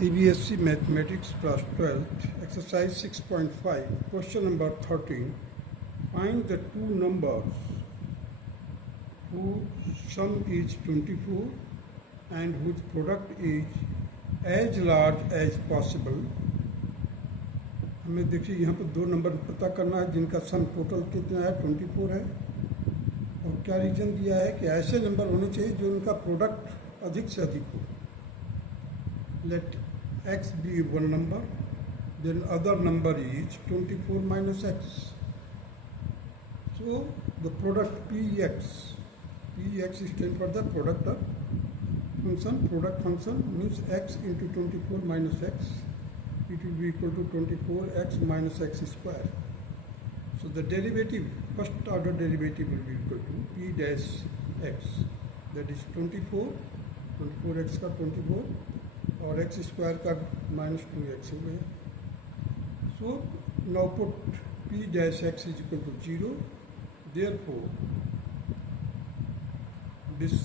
CBSE Mathematics Class 12th, Exercise 6.5, Question number 13. Find the two numbers whose sum is 24 and whose product is as large as possible. हमें देखिए यहाँ पर दो number पता करना है जिनका सम टोटल कितना है 24 है, और क्या रीजन दिया है कि ऐसे नंबर होने चाहिए जो उनका प्रोडक्ट अधिक से अधिक हो. Let x be one number, then other number is 24 minus x. So the product px stands for the product of function. Product function means x into 24 minus x. It will be equal to 24x minus x square. So the derivative, first order derivative will be equal to p dash x. That is 24x का 24 और x square का minus 2x हो गया. So now put p dash x is equal to 0. Therefore this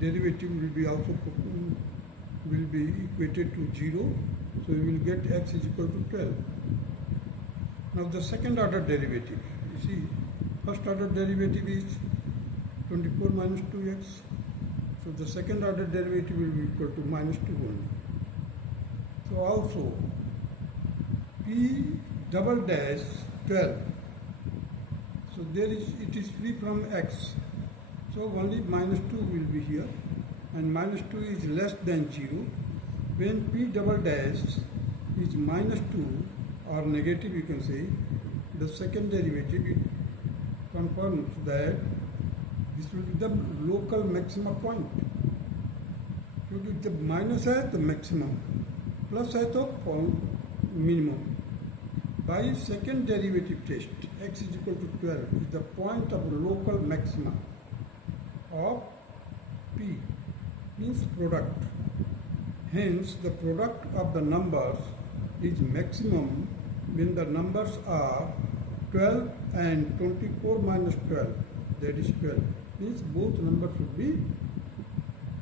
derivative will be equated to 0. So we will get x is equal to 12. Now the second order derivative, you see, first order derivative is 24 minus 2x. So the second order derivative will be equal to minus 2 only. So also p double dash 12. So it is free from x. So only minus 2 will be here, and minus 2 is less than 0. When p double dash is minus 2 or negative, you can say, the second derivative, it confirms that this will be the local maximum point. क्योंकि जब minus है तो maximum, plus है तो minimum. By second derivative test x is equal to 12 is the point of local maximum of p, means product. Hence the product of the numbers is maximum when the numbers are 12 and 24 minus 12, that is 12. Means both numbers should be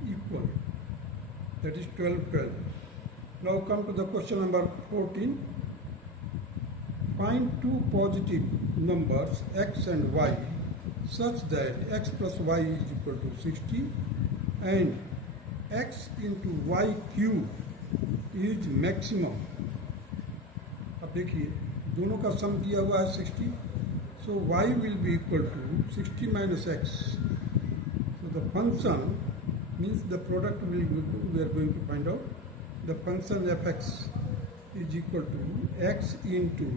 equal, that is 12. Now come to the question number 14. Find two positive numbers x and y such that x plus y is equal to 60 and x into y cube is maximum. अब देखिए दोनों का सम दिया हुआ है 60. So y will be equal to 60 minus x. So the function means the product we are going to find out. The function fx is equal to x into,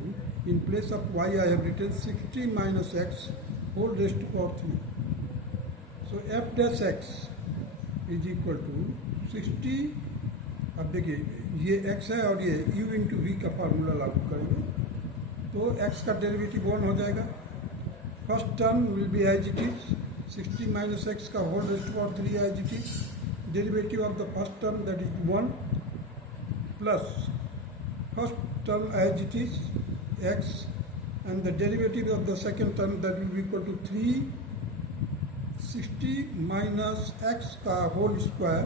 in place of y I have written 60 minus x whole raised to power 3. So f dash x is equal to 60. अब देखिए ये x है और ये u into v का formula लागू करेंगे तो x का डेरिवेटिव 1 हो जाएगा. First term will be as it is 60 minus x का whole raised to power 3 as it is. Derivative of the first term that is 1 plus first term as it is x and the derivative of the second term that will be equal to 3. 60 minus x का whole square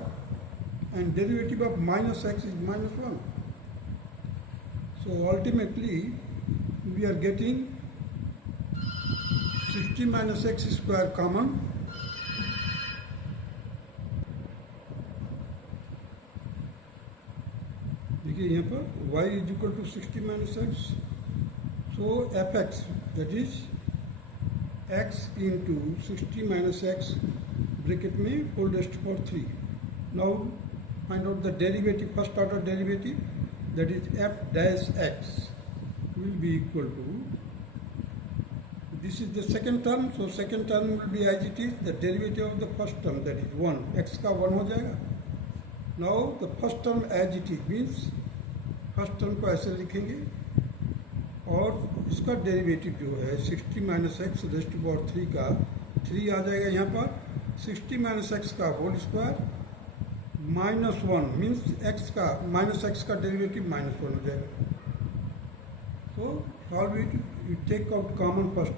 and derivative of minus x is minus 1. So ultimately we are getting 60 minus x square common. देखिए यहाँ पर y is equal to 60 minus x. So fx, that is x into 60 minus x bracket में whole raised to power 3. Now find out the derivative, first order derivative, that is f dash x will be equal to, this is the second term, so second term will be as it is, the derivative of the first term, that is 1, x का 1 हो जाएगा. Now the first term as it is means first term को ऐसे लिखेंगे और इसका derivative जो है 60 minus x raised to power 3 का 3 आ जाएगा यहाँ पर. 60 माइनस एक्स का whole square minus 1 means x का माइनस एक्स का डेरिवेटिव माइनस 1 हो जाएगा. So solve it, you take out common first.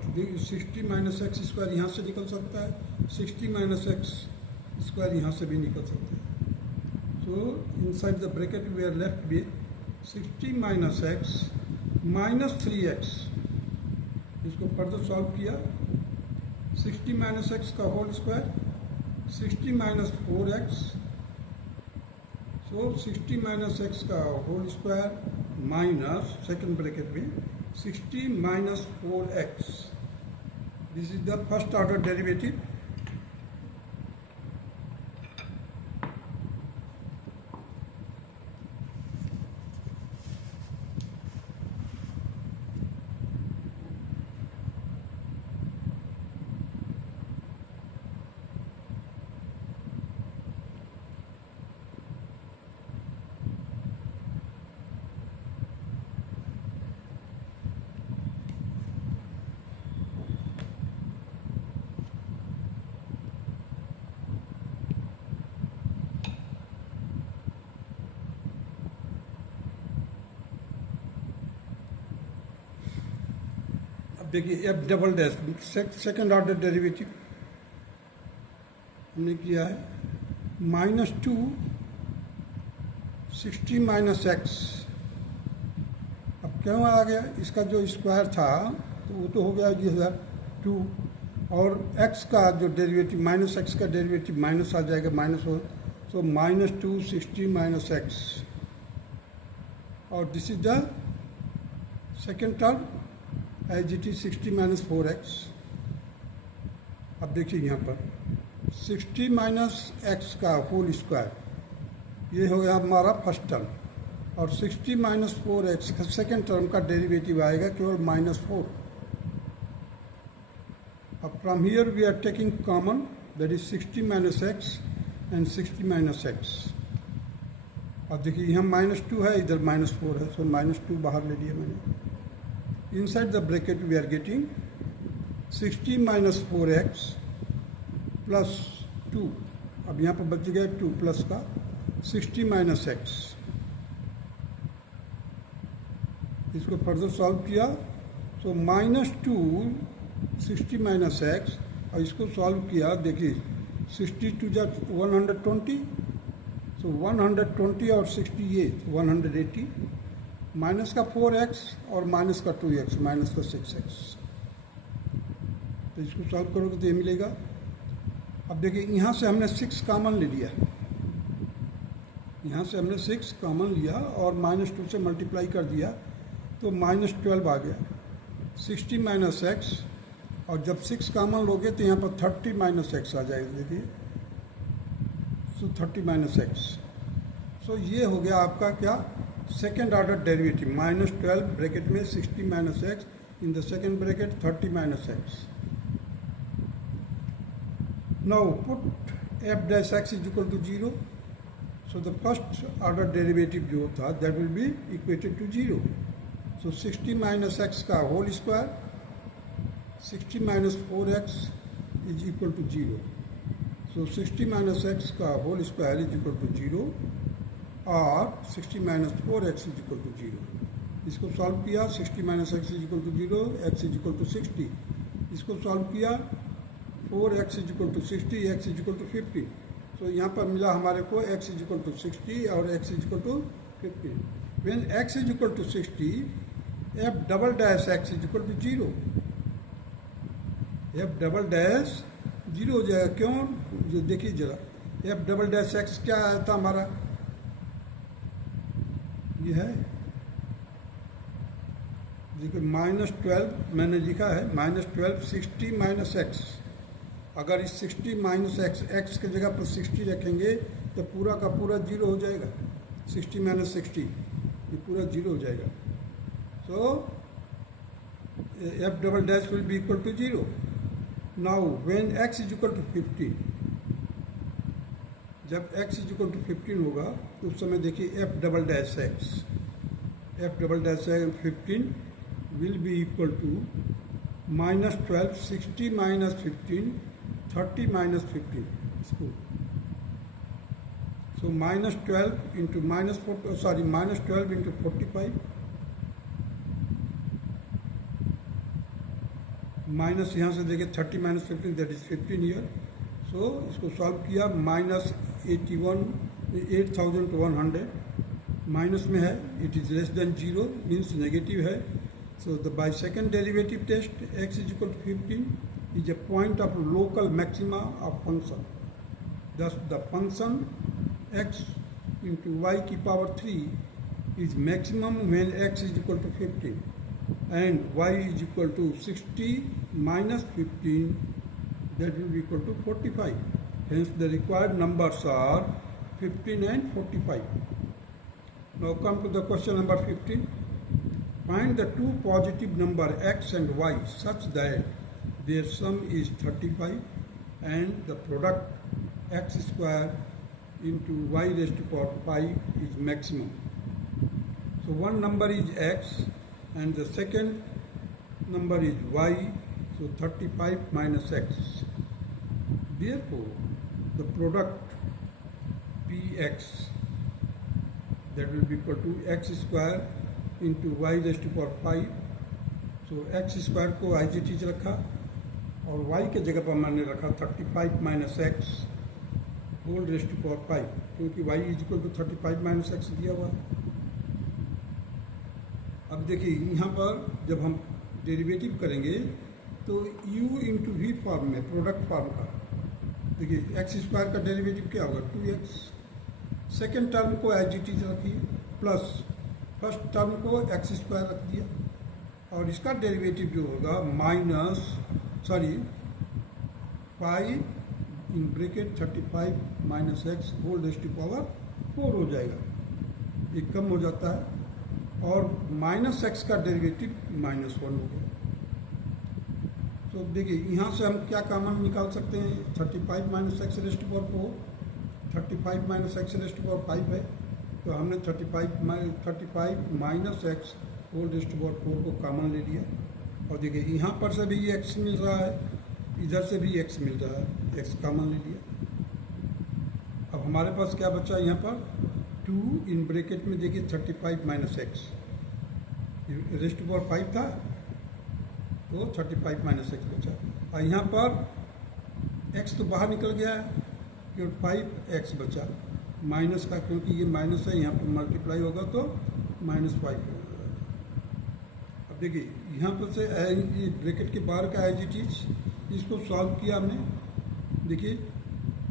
60 minus x square यहाँ से निकल सकता है, 60 माइनस एक्स स्क्वायर यहाँ से भी निकल सकता है. So inside the bracket we are left with 60 minus x minus 3x. इसको फर्दर सॉल्व किया, 60 माइनस एक्स का whole square, 60 minus 4x, so 60 minus x का whole square minus second bracket में 60 minus 4x. This is the first order derivative. देखिए F double dash second order derivative हमने किया है, -2 60 minus x. अब क्यों आ गया, इसका जो स्क्वायर था तो वो तो हो गया 2, और x का जो डेरिवेटिव माइनस एक्स का डेरिवेटिव माइनस आ जाएगा, माइनस हो, सो -2 60 माइनस एक्स, और this is the second term as it is 60 minus 4x. अब देखिए यहाँ पर 60 माइनस एक्स का होल स्क्वायर, ये हो गया हमारा फर्स्ट टर्म, और 60 माइनस 4x का सेकेंड टर्म का डेरिवेटिव आएगा केवल -4. अब from here we are taking common, that is 60 minus x and 60 minus x. अब देखिए यहाँ -2 है, इधर -4 है, सो -2 बाहर ले लिया मैंने. Inside the bracket we are getting 60 minus 4x plus 2. अब यहाँ पर बच गया 2 प्लस का 60 माइनस x. इसको फर्दर सॉल्व किया, सो -2 60 माइनस x, और इसको सॉल्व किया, देखिए 62 जा 120, सो 120 और 68 180, माइनस का 4x और माइनस का 2x, माइनस का 6x. तो इसको सॉल्व करोगे तो ये मिलेगा. अब देखिए यहाँ से हमने 6 कॉमन ले लिया, यहाँ से हमने 6 कॉमन लिया और -2 से मल्टीप्लाई कर दिया तो -12 आ गया. 60 माइनस एक्स, और जब 6 कॉमन लोगे तो यहाँ पर 30 माइनस एक्स आ जाएगा. देखिए सो 30 माइनस एक्स. सो ये हो गया आपका क्या, सेकेंड ऑर्डर डेरिवेटिव, -12 ब्रैकेट में 60 minus x, in the second bracket 30 minus x. Now put F dash x is equal to 0. So the first order derivative जो था that will be equated to 0. So 60 minus x का whole square, 60 minus 4x is equal to 0. So 60 minus x का whole square is equal to 0, और 60 minus 4x is equal to 0. इसको solve किया, 60 minus x is equal to 0, x is equal to 60. इसको solve किया, 4x is equal to 60, x is equal to 50. तो यहाँ पर मिला हमारे को x इज इक्वल टू 60 और x is equal to 50. When x is equal to 60, f double dash x is equal to 0. f double dash 0 हो जाएगा. क्यों, जो देखिए जरा, f डबल डैश x क्या आया था हमारा, ये है, देखिए -12 मैंने लिखा है, -12 60 माइनस एक्स. अगर इस 60 माइनस एक्स की जगह पर 60 रखेंगे तो पूरा का पूरा 0 हो जाएगा. 60 माइनस 60 ये पूरा 0 हो जाएगा. So F double dash will be equal to 0. Now when x is equal to 15, जब x इज इक्वल टू 15 होगा तो उस समय देखिए F double dash x, F double dash 15 will be equal to -12 60 minus 15 30 minus 15. इसको सो -12 into -12 into 45, minus यहाँ से देखिए 30 माइनस 15 दैट इज 15 ईयर. सो इसको सॉल्व किया, -81 8100 माइनस में है, it is less than 0 means negative है. So by second derivative test, x is equal to 15 is a point of local maxima of function. Thus the function x into y की power 3 is maximum when x is equal to 15 and y is equal to 60 minus 15, that will be equal to 45. Hence the required numbers are 15 and 45. Now come to the question number 15. Find the two positive number x and y such that their sum is 35 and the product x square into y raised to power 5 is maximum. So one number is x and the second number is y, so 35 minus x. Therefore, the product px, that will be equal to x square into y raised to power 5. So x square को I G T रखा और y के जगह पर मैंने रखा 35 minus x whole raised to power 5, क्योंकि y is equal to 35 minus x दिया हुआ. अब देखिए यहाँ पर जब हम डेरिवेटिव करेंगे तो u इंटू वी फॉर्म में प्रोडक्ट फॉर्म का, देखिए एक्स स्क्वायर का डेरिवेटिव क्या होगा 2x. सेकेंड टर्म को आई जी टी रखिए प्लस फर्स्ट टर्म को एक्स स्क्वायर रख दिया और इसका डेरिवेटिव जो होगा minus 5 in bracket 35 minus x whole raised to power 4 हो जाएगा. ये कम हो जाता है और माइनस एक्स का डेरिवेटिव -1 हो गया. तो देखिए यहाँ से हम क्या कॉमन निकाल सकते हैं, 35 minus x raised to power 4, 35 minus x raised to power 5 है, तो हमने 35 minus x whole raised to power 4 को कॉमन ले लिया. और देखिए यहाँ पर से भी x मिल रहा है, इधर से भी x मिल रहा है, x कॉमन ले लिया. अब हमारे पास क्या बचा यहाँ पर 2 इन ब्रैकेट में देखिए 35 minus x raised to power 5 था तो 35 माइनस एक्स बचा. और यहाँ पर x तो बाहर निकल गया है, केवल 5x बचा माइनस का, क्योंकि ये माइनस है यहाँ पर मल्टीप्लाई होगा तो -5 होगा. अब देखिए यहाँ पर से ये ब्रैकेट के बाहर का एज इट इज, इसको सॉल्व किया हमने. देखिए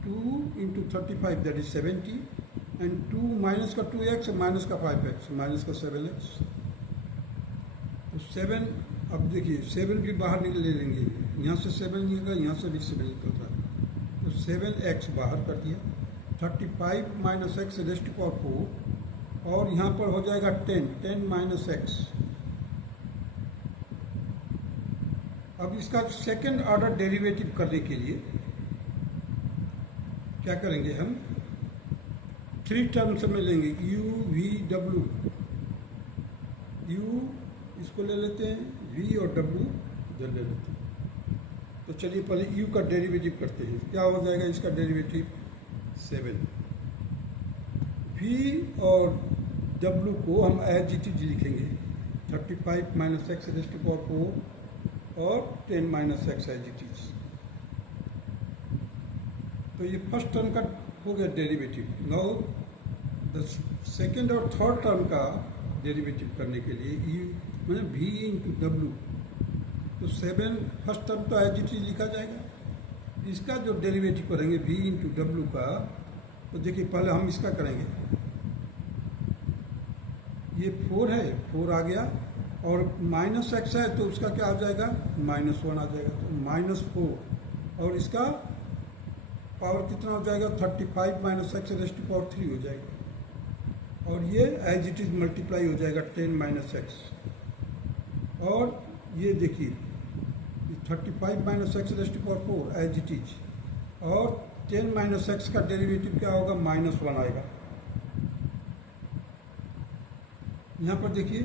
2 into 35 that is 70 and 2 minus का 2x माइनस का 5x माइनस का 7x, तो 7. अब देखिए 7 भी बाहर निकल ले लेंगे, यहाँ से 7 निकलेगा, यहाँ से भी 7 निकल रहा है, तो 7x बाहर कर दिया. 35 minus x raised to power 4 और यहाँ पर हो जाएगा 10 माइनस एक्स. अब इसका सेकेंड ऑर्डर डेरिवेटिव करने के लिए क्या करेंगे, हम 3 टर्म्स में लेंगे u v w. u इसको ले लेते हैं, v और w इधर ले लेते हैं. तो चलिए पहले u का डेरिवेटिव करते हैं. क्या हो जाएगा इसका डेरिवेटिव 7. v और w को हम एज इट इज लिखेंगे, 35 minus x raised to power 4 और 10 minus x as it is. तो ये फर्स्ट टर्म का हो गया डेरिवेटिव. नाउ द सेकेंड और थर्ड टर्म का डेरिवेटिव करने के लिए यू मतलब v इंटू डब्ल्यू, तो 7 फर्स्ट टर्म तो एज इट इज लिखा जाएगा. इसका जो डेरिवेटिव करेंगे v इंटू डब्ल्यू का, तो देखिए पहले हम इसका करेंगे. ये 4 है, 4 आ गया और माइनस एक्स है तो उसका क्या आ जाएगा -1 आ जाएगा, तो -4 और इसका पावर कितना हो जाएगा 35 minus x raised to power 3 हो जाएगा. और ये एज इट इज मल्टीप्लाई हो जाएगा 10 माइनस एक्स. और ये देखिए 35 minus x raised to power 4 as it is, और 10 माइनस एक्स का डेरिवेटिव क्या होगा -1 आएगा. यहाँ पर देखिए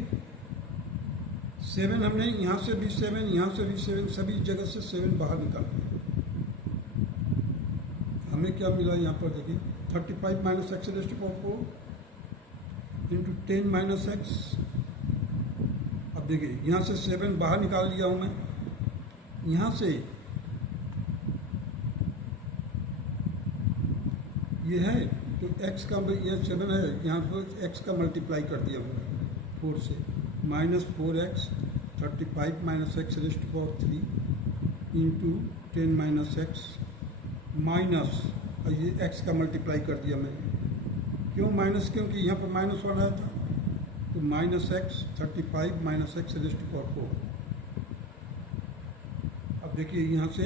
7 हमने यहाँ से भी 7, यहाँ से भी 7, सभी जगह से 7 बाहर निकाल दिया. हमें क्या मिला यहाँ पर देखिए 35 minus x raised to power 4 इंटू 10 माइनस एक्स. अब देखिए यहाँ से 7 बाहर निकाल लिया हूँ मैं, यहाँ से ये है तो एक्स का ये 7 है, यहाँ पर एक्स का मल्टीप्लाई कर दिया हमने 4 से, minus 4x 35 minus x raised power 3 into 10 minus x minus ये एक्स का मल्टीप्लाई कर दिया मैंने। क्यों माइनस? क्योंकि यहाँ पर माइनस 1 आया था, तो minus x 35 minus x raised power 4। अब देखिए यहाँ से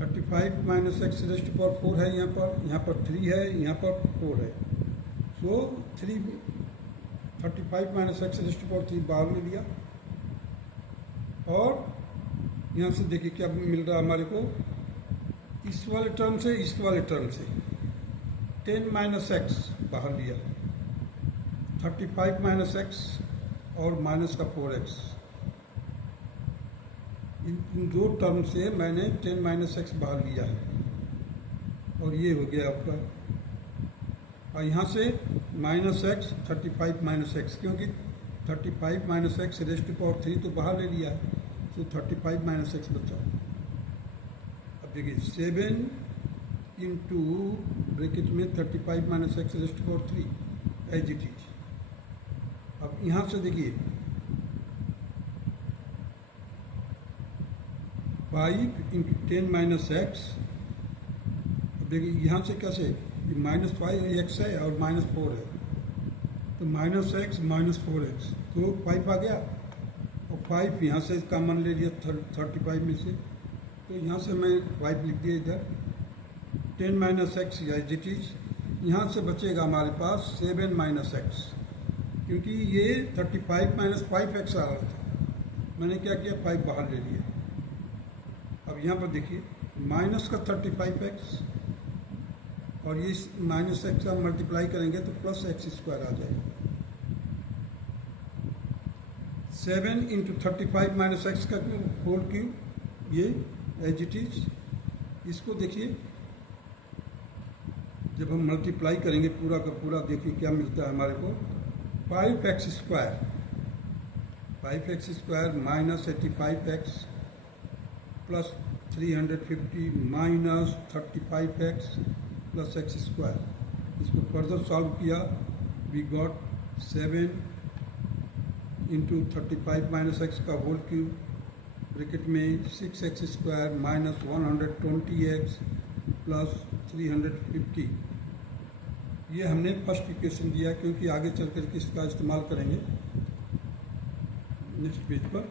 35 माइनस एक्स रेस्ट पावर 4 है, यहाँ पर 3 है, यहाँ पर 4 है। सो 35 माइनस एक्स रेस्ट पावर 3 बाहर ले लिया, और यहाँ से देखिए क्या मिल रहा है हमारे को, इस वाले टर्म से इस वाले टर्म से 10 माइनस एक्स बाहर लिया, 35 माइनस एक्स और माइनस का 4x, इन दो टर्म से मैंने 10 माइनस एक्स बाहर लिया है, और ये हो गया आपका। और यहाँ से माइनस एक्स 35 माइनस एक्स, क्योंकि 35 माइनस एक्स रेस्ट पावर 3 तो बाहर ले लिया है, तो 35 माइनस एक्स बचा। अब देखिए 7 इंटू ब्रैकेट में 35 minus x raised power 3 as it is. अब यहाँ से देखिए 5 इंटू 10 माइनस एक्स, देखिए यहाँ से कैसे, -5 एक्स है और -4 है, तो माइनस एक्स माइनस 4x, तो 5 आ गया, और 5 यहाँ से कॉमन ले लिया 35 में से, तो यहाँ से मैं 5 लिख दिया इधर। 10 minus x as it is, यहाँ से बचेगा हमारे पास 7 माइनस एक्स, क्योंकि ये 35 माइनस 5x आ रहा था, मैंने क्या किया 5 बाहर ले लिया। अब यहाँ पर देखिए माइनस का 35x और ये माइनस एक्स का मल्टीप्लाई करेंगे तो प्लस एक्स स्क्वायर आ जाएगा। 7 इंटू 35 माइनस एक्स का होल क्यूब, ये एज इट इज। इसको देखिए जब हम मल्टीप्लाई करेंगे पूरा का पूरा, देखिए क्या मिलता है हमारे को, 5x square minus 85x plus 350 minus 35x plus x square. इसको फर्दर सॉल्व किया, we got 7 into 35 minus x का होल क्यूब, ब्रैकेट में 6x square minus 120x plus 350। ये हमने फर्स्ट इक्वेशन दिया, क्योंकि आगे चल कर इसका इस्तेमाल करेंगे नेक्स्ट पेज पर।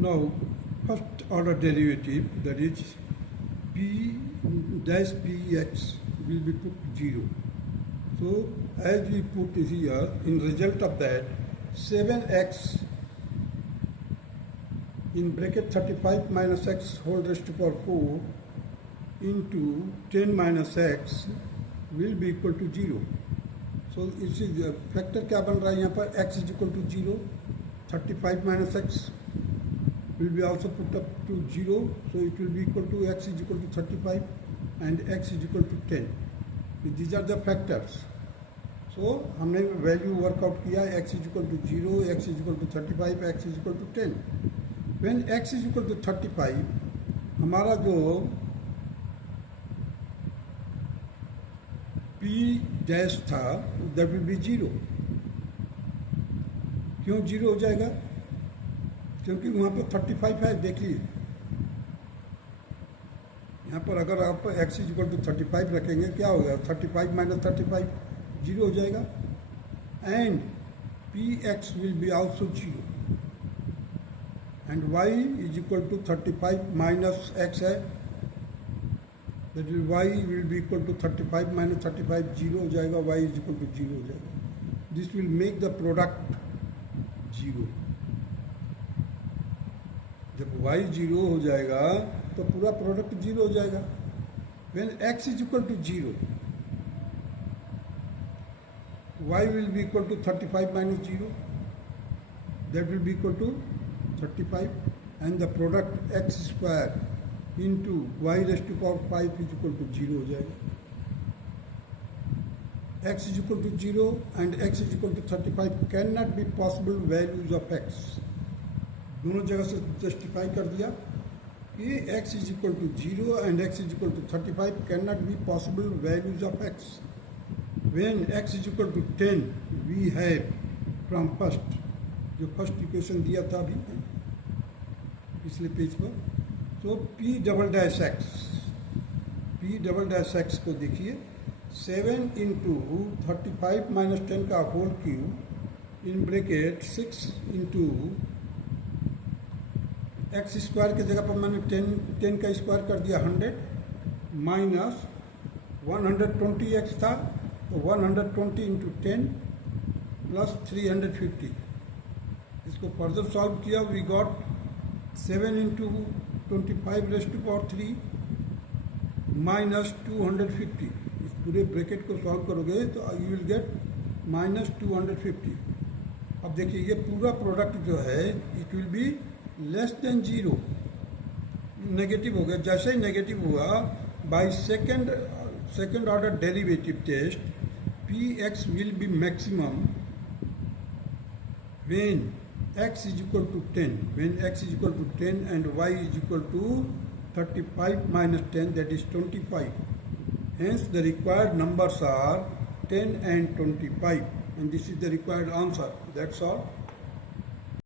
Now, first order derivative, that is p dash px will be put 0. So, as we put here, in result of that, 7x in bracket 35 minus x whole raised to power 4 into 10 minus x will be equal to 0. So, इसी factor क्या बन रहा है यहाँ पर, x is equal to 0, 35 minus x will be also put up to 0, so it will be equal to x is equal to 35 and x is equal to 10. These are the factors. So हमने value workout किया, x is equal to 0, x is equal to 35, x is equal to 10. When x is equal to 35, हमारा जो p dash था that will be 0. क्यों 0 हो जाएगा? क्योंकि वहाँ पर 35 है, देखिए यहाँ पर अगर आप x इज इक्वल टू 35 रखेंगे क्या होगा, 35 माइनस 35 0 हो जाएगा, and px will be also 0 and y is equal to 35 minus x है, that is y will be equal to 35 minus 35 0 हो जाएगा, y इज इक्वल टू 0 हो जाएगा। This will make the product 0। जब y 0 हो जाएगा तो पूरा प्रोडक्ट 0 हो जाएगा। When x is equal to 0, y will be equal to 35 minus 0, that will be equal to 35, and the product x square into y raised to power 5 is equal to 0 हो जाएगा. X is equal to 0 and x is equal to 35 cannot be possible values of x. दोनों जगह से justify कर दिया कि x is equal to 0 and x is equal to 35 cannot be possible values of x. When x is equal to 10, we have from first, जो first equation दिया था अभी पिछले पेज पर, तो p डबल डैश एक्स को देखिए, 7 into 35 minus 10 का whole cube in bracket 6 into x square की जगह पर मैंने 10 का स्क्वायर कर दिया 100 माइनस 120 एक्स था तो 120 इंटू 10 प्लस 350. इसको फर्दर सॉल्व किया, we got 7 into 25 raised to power 3 minus 250. इस पूरे ब्रैकेट को सॉल्व करोगे तो यू विल गेट माइनस 250. अब देखिए ये पूरा प्रोडक्ट जो है it will be less than 0, negative हो गया. जैसे ही नेगेटिव हुआ, by second order derivative test P x will be maximum when x is equal to 10, when x is equal to 10 and y is equal to 35 minus 10, that is 25. Hence the required numbers are 10 and 25, and this is the required answer. That's all.